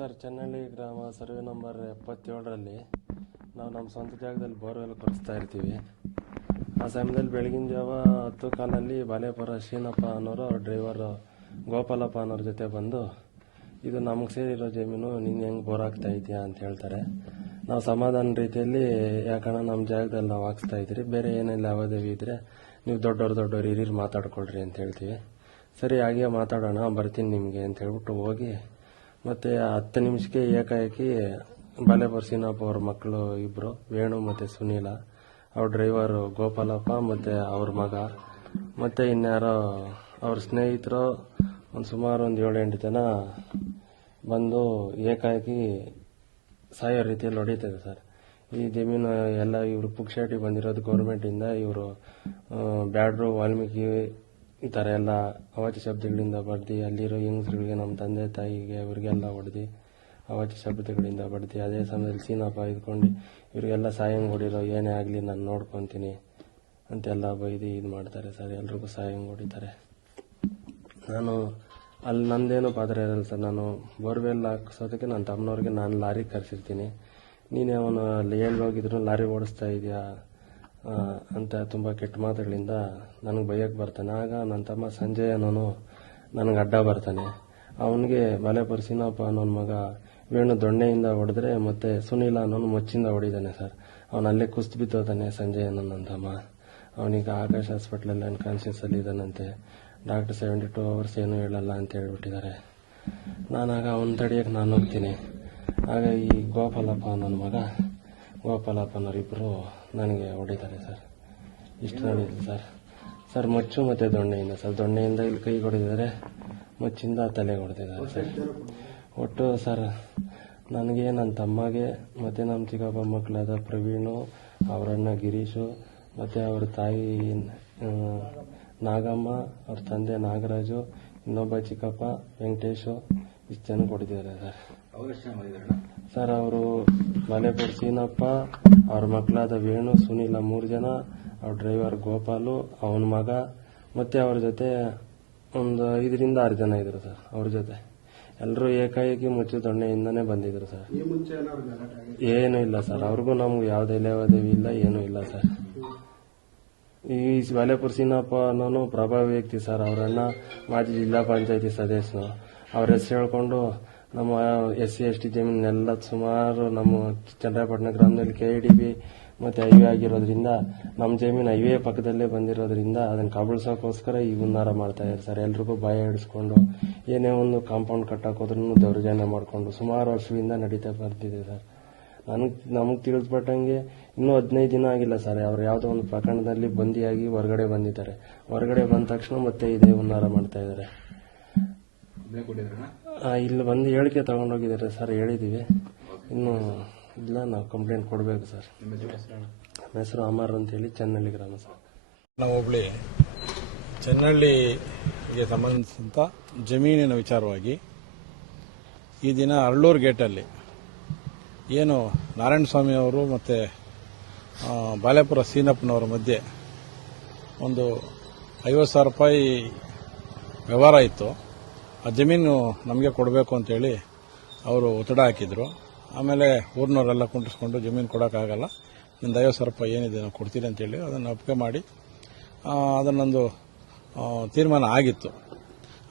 Sir, ಚೆನ್ನಳ್ಳಿ ಗ್ರಾಮ survey number 77ರಲ್ಲಿ ನಾವು ನಮ್ಮ ಸ್ವಂತ ಜಾಗದಲ್ಲಿ ಬೋರ್ವೆಲ್ ಕೊರೆಸ್ತಾ ಇರ್ತೀವಿ. ಆ ಸಮಯದಲ್ಲಿ ಬೆಳಗಿನ ಜಾವ 10 ಕಾಲಲ್ಲಿ ಬಾಲೇಪುರ ಶ್ರೀನಪ್ಪ ಅನ್ನೋರು ಅವ್ರ ಡ್ರೈವರ್ ಗೋಪಾಲಪ್ಪ ಅನ್ನೋರ ಜೊತೆ ಬಂದು, ಇದು ನಮಗೆ ಸೇರಿರೋ ಜಮೀನು, ನೀನು ಹೆಂಗೆ ಬೋರ್ ಹಾಕ್ತಾ ಇದೆಯಾ ಅಂತ ಹೇಳ್ತಾರೆ. ನಾವು ಸಮಾಧಾನ ರೀತಿಯಲ್ಲಿ, ಯಾಕಣ್ಣ ನಮ್ಮ ಜಾಗದಲ್ಲಿ ನಾವು ಹಾಕ್ಸ್ತಾ ಇದ್ದೀರಿ, ಬೇರೆ ಏನೆಲ್ಲ ಲಾವಾದೇವಿ ಇದ್ದರೆ ನೀವು ದೊಡ್ಡವ್ರು ಹಿರಿಯರು ಮಾತಾಡ್ಕೊಳ್ರಿ ಅಂತ ಹೇಳ್ತೀವಿ. ಸರಿ, ಹಾಗೆ ಮಾತಾಡೋಣ, ಬರ್ತೀನಿ ನಿಮಗೆ ಅಂತ ಹೇಳ್ಬಿಟ್ಟು ಹೋಗಿ ಮತ್ತು 10 ನಿಮಿಷಕ್ಕೆ ಏಕಾಏಕಿ ಬಾಲೇಪುರ ಸೀನಪ್ಪ ಅವ್ರ ಮಕ್ಕಳು ಇಬ್ಬರು, ವೇಣು ಮತ್ತು ಸುನೀಲ, ಅವ್ರ ಡ್ರೈವರು ಗೋಪಾಲಪ್ಪ ಮತ್ತು ಅವ್ರ ಮಗ, ಮತ್ತು ಇನ್ಯಾರೋ ಅವ್ರ ಸ್ನೇಹಿತರು ಸುಮಾರು ಒಂದು 7-8 ಜನ ಬಂದು ಏಕಾಏಕಿ ಸಾಯೋ ರೀತಿಯಲ್ಲಿ ಹೊಡಿತಾರೆ ಸರ್. ಈ ಜಮೀನು ಎಲ್ಲ ಇವರು ಪುಕ್ಷೇಟಿ ಬಂದಿರೋದು ಗೌರ್ಮೆಂಟಿಂದ. ಇವರು ಬ್ಯಾಡ್ರು, ವಾಲ್ಮೀಕಿ ಈ ಥರ ಎಲ್ಲ ಅವಾಚ್ಯ ಶಬ್ದಗಳಿಂದ ಬಡ್ದು, ಅಲ್ಲಿರೋ ಹೆಂಗಸ್ರಿಗೆ, ನಮ್ಮ ತಂದೆ ತಾಯಿಗೆ ಇವರಿಗೆಲ್ಲ ಹೊಡೆದು ಅವಾಚ್ಯ ಶಬ್ದಗಳಿಂದ ಬಡ್ದು, ಅದೇ ಸಮಯದಲ್ಲಿ ಸೀನಪ್ಪ ಇದ್ಕೊಂಡು ಇವರಿಗೆಲ್ಲ ಸಾಯಂಗ್ ಹೊಡಿರೋ, ಏನೇ ಆಗಲಿ ನಾನು ನೋಡ್ಕೊತೀನಿ ಅಂತೆಲ್ಲ ಬೈದು ಇದು ಮಾಡ್ತಾರೆ ಸರ್. ಎಲ್ರಿಗೂ ಸಾಯಂಗ್ ಹೊಡಿತಾರೆ. ನಾನು ಅಲ್ಲಿ ನಂದೇನು ಪಾತ್ರ ಇರಲ್ಲ ಸರ್. ನಾನು ಬೋರ್ವೆಲ್ ಹಾಕ್ಸೋದಕ್ಕೆ ನನ್ನ ತಮ್ಮನವ್ರಿಗೆ ನಾನು ಲಾರಿ ಕರೆಸಿರ್ತೀನಿ. ನೀನೇ ಅವನು ಅಲ್ಲಿ ಹೋಗಿದ್ರು ಲಾರಿ ಓಡಿಸ್ತಾ ಇದೆಯಾ ಅಂತ ತುಂಬ ಕೆಟ್ಟ ಮಾತುಗಳಿಂದ ನನಗೆ ಬೈಯಕ್ಕೆ ಬರ್ತಾನೆ. ಆಗ ನನ್ನ ತಮ್ಮ ಸಂಜಯ್ ಅನ್ನೋನು ನನಗೆ ಅಡ್ಡ ಬರ್ತಾನೆ. ಅವನಿಗೆ ಬಾಲೇಪುರ ಸೀನಪ್ಪ ಅನ್ನೋನ ಮಗ ವೇಣು ದೊಣ್ಣೆಯಿಂದ ಹೊಡೆದ್ರೆ, ಮತ್ತು ಸುನೀಲ ಅನ್ನೋನು ಮೊಚ್ಚಿಂದ ಹೊಡಿತಾನೆ ಸರ್. ಅವನು ಅಲ್ಲೇ ಕುಸ್ತು ಬಿದ್ದೋತಾನೆ ಸಂಜಯ್ ಅನ್ನೋ ನನ್ನ ತಮ್ಮ. ಅವನೀಗ ಆಕಾಶ್ ಹಾಸ್ಪಿಟ್ಲಲ್ಲಿ ಅನ್ಕಾನ್ಷಿಯಸಲ್ಲಿ ಇದ್ದಾನಂತೆ. ಡಾಕ್ಟರ್ 72 hours ಏನೂ ಹೇಳಲ್ಲ ಅಂತ ಹೇಳ್ಬಿಟ್ಟಿದ್ದಾರೆ. ನಾನಾಗ ಅವನ ತಡಿಯೋಕ್ಕೆ ನಾನು ಹೋಗ್ತೀನಿ. ಆಗ ಈ ಗೋಪಾಲಪ್ಪ ನನ್ನ ಮಗ, ಗೋಪಾಲಪ್ಪನವರಿಬ್ಬರು ನನಗೆ ಹೊಡಿತಾರೆ ಸರ್. ಇಷ್ಟು ನೋಡಿದ್ರು ಸರ್. ಸರ್, ಮೊಚ್ಚು ಮತ್ತು ದೊಣ್ಣೆಯಿಂದ ಸರ್. ದೊಣ್ಣೆಯಿಂದ ಇಲ್ಲಿ ಕೈ ಹೊಡೆದಿದ್ದಾರೆ, ಮೊಚ್ಚಿಂದ ತಲೆಗೆ ಹೊಡೆದಿದ್ದಾರೆ ಸರ್. ಒಟ್ಟು ಸರ್, ನನಗೆ, ನನ್ನ ತಮ್ಮಗೆ ಮತ್ತು ನಮ್ಮ ಚಿಕ್ಕಪ್ಪ ಮಕ್ಕಳಾದ ಪ್ರವೀಣು, ಅವರಣ್ಣ ಗಿರೀಶು, ಮತ್ತು ಅವ್ರ ತಾಯಿ ನಾಗಮ್ಮ, ಅವ್ರ ತಂದೆ ನಾಗರಾಜು, ಇನ್ನೊಬ್ಬ ಚಿಕ್ಕಪ್ಪ ವೆಂಕಟೇಶು, ಇಷ್ಟು ಜನ ಹೊಡೆದಿದ್ದಾರೆ ಸರ್. ಸರ್, ಅವರು ಬಾಲೇಪುರ ಸೀನಪ್ಪ, ಅವ್ರ ಮಕ್ಕಳಾದ ವೇಣು, ಸುನೀಲ 3 ಜನ, ಅವ್ರ ಡ್ರೈವರ್ ಗೋಪಾಲು, ಅವನ ಮಗ, ಮತ್ತು ಅವ್ರ ಜೊತೆ ಒಂದು 5-6 ಜನ ಇದ್ರು ಸರ್. ಅವ್ರ ಜೊತೆ ಎಲ್ಲರೂ ಏಕಾಏಕಿ ಮುಚ್ಚು ದೊಣ್ಣೆಯಿಂದನೇ ಬಂದಿದ್ರು ಸರ್. ಏನೂ ಇಲ್ಲ ಸರ್. ಅವ್ರಿಗೂ ನಮ್ಗೆ ಯಾವುದೇ ಲೇವಾದೇವಿ ಇಲ್ಲ, ಏನೂ ಇಲ್ಲ ಸರ್. ಈ ಬಾಲೇಪುರ ಸೀನಪ್ಪ ಅನ್ನೋನು ಪ್ರಭಾವಿ ವ್ಯಕ್ತಿ ಸರ್. ಅವರನ್ನ ಮಾಜಿ ಜಿಲ್ಲಾ ಪಂಚಾಯತಿ ಸದಸ್ಯರು. ಅವ್ರ ಹೆಸರು ಹೇಳ್ಕೊಂಡು ನಮ್ಮ SC ST ಜಮೀನೆಲ್ಲ ಸುಮಾರು ನಮ್ಮ ಚಂದ್ರಾಪಟ್ಟಣ ಗ್ರಾಮದಲ್ಲಿ KIDB ಮತ್ತು ಹೈವೇ ಆಗಿರೋದ್ರಿಂದ, ನಮ್ಮ ಜಮೀನು ಹೈವೇ ಪಕ್ಕದಲ್ಲೇ ಬಂದಿರೋದ್ರಿಂದ ಅದನ್ನು ಕಬಳಿಸೋಕ್ಕೋಸ್ಕರ ಈ ಹುನ್ನಾರ ಮಾಡ್ತಾ ಇದ್ದಾರೆ ಸರ್. ಎಲ್ರಿಗೂ ಭಯ ಹಿಡಿಸ್ಕೊಂಡು, ಏನೇ ಒಂದು ಕಾಂಪೌಂಡ್ ಕಟ್ಟೋಕೋದ್ರೂ ದೌರ್ಜನ್ಯ ಮಾಡಿಕೊಂಡು ಸುಮಾರು ವರ್ಷದಿಂದ ನಡೀತಾ ಬರ್ತಿದೆ ಸರ್. ನಮಗೆ ತಿಳಿಸ್ಬಿಟ್ಟಂಗೆ ಇನ್ನೂ 15 ದಿನ ಆಗಿಲ್ಲ ಸರ್. ಅವ್ರು ಯಾವುದೋ ಒಂದು ಪ್ರಕರಣದಲ್ಲಿ ಬಂದಿಯಾಗಿ ಹೊರಗಡೆ ಬಂದಿದ್ದಾರೆ. ಹೊರಗಡೆ ಬಂದ ತಕ್ಷಣ ಮತ್ತೆ ಇದೇ ಹುನ್ನಾರ ಮಾಡ್ತಾ ಇದ್ದಾರೆ. ಇಲ್ಲಿ ಬಂದು ಹೇಳಿಕೆ ತಗೊಂಡೋಗಿದ್ದಾರೆ ಸರ್. ಹೇಳಿದ್ದೀವಿ, ಇನ್ನೂ ಇಲ್ಲ, ನಾವು ಕಂಪ್ಲೇಂಟ್ ಕೊಡಬೇಕು ಸರ್. ನಮ್ಮ ಹೆಸರು ಅಮರ್ ಅಂತೇಳಿ, ಚೆನ್ನಳ್ಳಿ ಗ್ರಾಮ ಸರ್. ನಾವು ಹೋಬಳಿ ಚೆನ್ನಳ್ಳಿಗೆ ಸಂಬಂಧಿಸಿದಂಥ ಜಮೀನಿನ ವಿಚಾರವಾಗಿ ಈ ದಿನ ಅರಳೂರು ಗೇಟಲ್ಲಿ ಏನು ನಾರಾಯಣ ಸ್ವಾಮಿ ಅವರು ಮತ್ತು ಬಾಲೇಪುರ ಸೀನಪ್ಪನವರ ಮಧ್ಯೆ ಒಂದು 50,000 ರೂಪಾಯಿ ವ್ಯವಹಾರ ಇತ್ತು. ಆ ಜಮೀನು ನಮಗೆ ಕೊಡಬೇಕು ಅಂತೇಳಿ ಅವರು ಒತ್ತಡ ಹಾಕಿದ್ರು. ಆಮೇಲೆ ಊರಿನವರೆಲ್ಲ ಕುಂಟಿಸ್ಕೊಂಡು, ಜಮೀನು ಕೊಡೋಕ್ಕಾಗಲ್ಲ, ನಿಂದು 50,000 ರೂಪಾಯಿ ಏನಿದೆ ನಾವು ಕೊಡ್ತೀರಿ ಅಂತೇಳಿ ಅದನ್ನು ಒಪ್ಪಿಗೆ ಮಾಡಿ ಅದನ್ನೊಂದು ತೀರ್ಮಾನ ಆಗಿತ್ತು.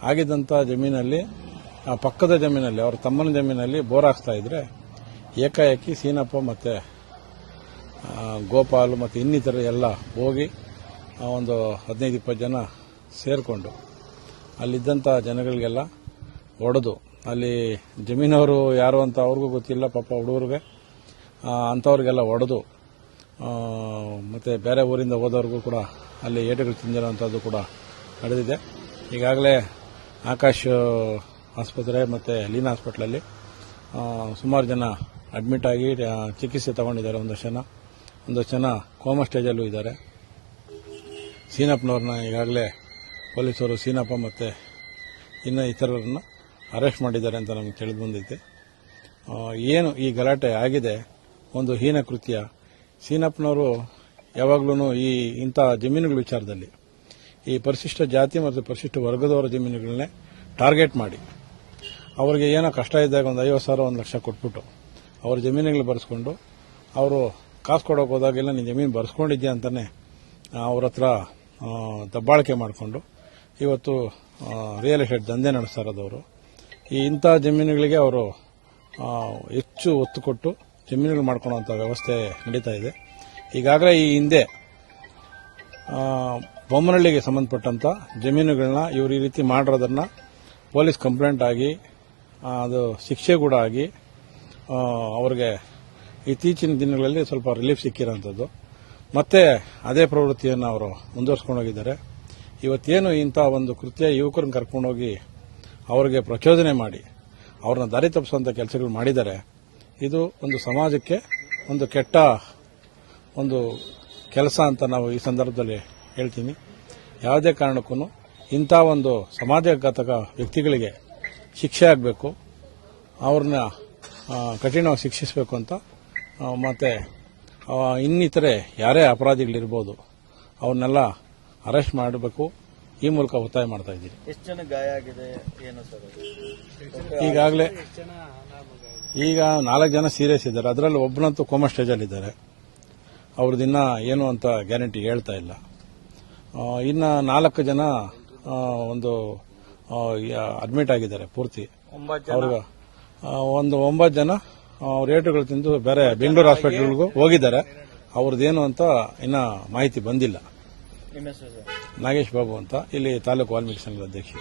ಆಗಿದ್ದಂಥ ಜಮೀನಲ್ಲಿ, ಆ ಪಕ್ಕದ ಜಮೀನಲ್ಲಿ, ಅವ್ರ ತಮ್ಮನ ಜಮೀನಲ್ಲಿ ಬೋರ್ ಹಾಕ್ಸ್ತಾ ಇದ್ರೆ ಏಕಾಏಕಿ ಸೀನಪ್ಪ ಮತ್ತು ಗೋಪಾಲ್ ಮತ್ತು ಇನ್ನಿತರ ಎಲ್ಲ ಹೋಗಿ ಒಂದು 15-20 ಜನ ಸೇರಿಕೊಂಡು ಅಲ್ಲಿದ್ದಂಥ ಜನಗಳಿಗೆಲ್ಲ ಹೊಡೆದು, ಅಲ್ಲಿ ಜಮೀನವರು ಯಾರು ಅಂತ ಅವ್ರಿಗೂ ಗೊತ್ತಿಲ್ಲ ಪಾಪ ಹುಡುಗರಿಗೆ, ಅಂಥವ್ರಿಗೆಲ್ಲ ಹೊಡೆದು, ಮತ್ತು ಬೇರೆ ಊರಿಂದ ಹೋದವ್ರಿಗೂ ಕೂಡ ಅಲ್ಲಿ ಏಟುಗಳು ತಿಂದಿರೋಂಥದ್ದು ಕೂಡ ನಡೆದಿದೆ. ಈಗಾಗಲೇ ಆಕಾಶ್ ಆಸ್ಪತ್ರೆ ಮತ್ತು ಲೀನಾ ಹಾಸ್ಪಿಟ್ಲಲ್ಲಿ ಸುಮಾರು ಜನ ಅಡ್ಮಿಟ್ ಆಗಿ ಚಿಕಿತ್ಸೆ ತಗೊಂಡಿದ್ದಾರೆ. ಒಂದಷ್ಟು ಜನ ಕೋಮಾ ಸ್ಟೇಜಲ್ಲೂ ಇದ್ದಾರೆ. ಸೀನಪ್ಪನವ್ರನ್ನ ಈಗಾಗಲೇ ಪೊಲೀಸರು ಸೀನಪ್ಪ ಮತ್ತು ಇನ್ನು ಇತರರನ್ನು ಅರೆಸ್ಟ್ ಮಾಡಿದ್ದಾರೆ ಅಂತ ನಮಗೆ ತಿಳಿದು ಬಂದೈತೆ. ಏನು ಈ ಗಲಾಟೆ ಆಗಿದೆ ಒಂದು ಹೀನ ಕೃತ್ಯ. ಸೀನಪ್ಪನವರು ಯಾವಾಗಲೂ ಇಂಥ ಜಮೀನುಗಳ ವಿಚಾರದಲ್ಲಿ ಈ ಪರಿಶಿಷ್ಟ ಜಾತಿ ಮತ್ತು ಪರಿಶಿಷ್ಟ ವರ್ಗದವರ ಜಮೀನುಗಳನ್ನೇ ಟಾರ್ಗೆಟ್ ಮಾಡಿ ಅವ್ರಿಗೆ ಏನೋ ಕಷ್ಟ ಇದ್ದಾಗ ಒಂದು 50,000 1 ಲಕ್ಷ ಕೊಟ್ಬಿಟ್ಟು ಅವ್ರ ಜಮೀನುಗಳು ಬರೆಸ್ಕೊಂಡು ಅವರು ಕಾಸು ಕೊಡೋಕೆ ಹೋದಾಗೆಲ್ಲ ನೀನು ಜಮೀನು ಬರ್ಸ್ಕೊಂಡಿದ್ಯಾ ಅಂತಾನೆ ಅವ್ರ ಹತ್ರ ದಬ್ಬಾಳಿಕೆ ಮಾಡಿಕೊಂಡು ಇವತ್ತು ರಿಯಲ್ ಎಸ್ಟೇಟ್ ದಂಧೆ ನಡೆಸ್ತಾ ಇರೋದವರು. ಇಂಥ ಜಮೀನುಗಳಿಗೆ ಅವರು ಹೆಚ್ಚು ಒತ್ತು ಕೊಟ್ಟು ಜಮೀನುಗಳು ಮಾಡ್ಕೊಳ್ಳುವಂಥ ವ್ಯವಸ್ಥೆ ನಡೀತಾ ಇದೆ. ಈಗಾಗಲೇ ಈ ಹಿಂದೆ ಬೊಮ್ಮನಹಳ್ಳಿಗೆ ಸಂಬಂಧಪಟ್ಟಂತ ಜಮೀನುಗಳನ್ನ ಇವರು ಈ ರೀತಿ ಮಾಡಿರೋದನ್ನ ಪೊಲೀಸ್ ಕಂಪ್ಲೇಂಟ್ ಆಗಿ ಅದು ಶಿಕ್ಷೆ ಕೂಡ ಆಗಿ ಅವ್ರಿಗೆ ಇತ್ತೀಚಿನ ದಿನಗಳಲ್ಲಿ ಸ್ವಲ್ಪ ರಿಲೀಫ್ ಸಿಕ್ಕಿರೋಂಥದ್ದು. ಮತ್ತೆ ಅದೇ ಪ್ರವೃತ್ತಿಯನ್ನು ಅವರು ಮುಂದುವರ್ಸ್ಕೊಂಡು ಹೋಗಿದ್ದಾರೆ. ಇವತ್ತೇನು ಇಂಥ ಒಂದು ಕೃತ್ಯ ಯುವಕರನ್ನ ಕರ್ಕೊಂಡೋಗಿ ಅವರಿಗೆ ಪ್ರಚೋದನೆ ಮಾಡಿ ಅವ್ರನ್ನ ದಾರಿ ತಪ್ಪಿಸುವಂಥ ಕೆಲಸಗಳು ಮಾಡಿದ್ದಾರೆ. ಇದು ಒಂದು ಸಮಾಜಕ್ಕೆ ಒಂದು ಕೆಟ್ಟ ಒಂದು ಕೆಲಸ ಅಂತ ನಾವು ಈ ಸಂದರ್ಭದಲ್ಲಿ ಹೇಳ್ತೀನಿ. ಯಾವುದೇ ಕಾರಣಕ್ಕೂ ಇಂಥ ಒಂದು ಸಮಾಜಘಾತಕ ವ್ಯಕ್ತಿಗಳಿಗೆ ಶಿಕ್ಷೆ ಆಗಬೇಕು, ಅವ್ರನ್ನ ಕಠಿಣವಾಗಿ ಶಿಕ್ಷಿಸಬೇಕು ಅಂತ ಮತ್ತೆ ಇನ್ನಿತರೆ ಯಾರೇ ಅಪರಾಧಿಗಳಿರ್ಬೋದು ಅವ್ರನ್ನೆಲ್ಲ ಅರೆಸ್ಟ್ ಮಾಡಬೇಕು, ಈ ಮೂಲಕ ಒತ್ತಾಯ ಮಾಡ್ತಾ ಇದ್ದೀನಿ. ಎಷ್ಟು ಜನ ಗಾಯ ಆಗಿದೆ ಏನು ಸರ್? ಈಗಾಗಲೇ ಈಗ 4 ಜನ ಸೀರಿಯಸ್ ಇದ್ದಾರೆ. ಅದರಲ್ಲಿ ಒಬ್ಬನಂತೂ ಕೋಮಾ ಸ್ಟೇಜಲ್ಲಿ ಇದ್ದಾರೆ. ಅವ್ರದಿನ್ನ ಏನು ಅಂತ ಗ್ಯಾರಂಟಿ ಹೇಳ್ತಾ ಇಲ್ಲ. ಇನ್ನು 4 ಜನ ಒಂದು ಅಡ್ಮಿಟ್ ಆಗಿದ್ದಾರೆ ಪೂರ್ತಿ. ಅವ್ರಿಗೆ ಒಂದು 9 ಜನ ರೇಟುಗಳು ತಿಂದು ಬೇರೆ ಬೆಂಗಳೂರು ಹಾಸ್ಪಿಟಲ್ಗೂ ಹೋಗಿದ್ದಾರೆ. ಅವ್ರದ್ದೇನು ಅಂತ ಇನ್ನ ಮಾಹಿತಿ ಬಂದಿಲ್ಲ. ನಿಮ್ಮ ಹೆಸರು ಸರ್? ನಾಗೇಶ್ ಬಾಬು ಅಂತ, ಇಲ್ಲಿ ತಾಲೂಕು ವಾಲ್ಮೀಕಿ ಸಂಘದ ಅಧ್ಯಕ್ಷ.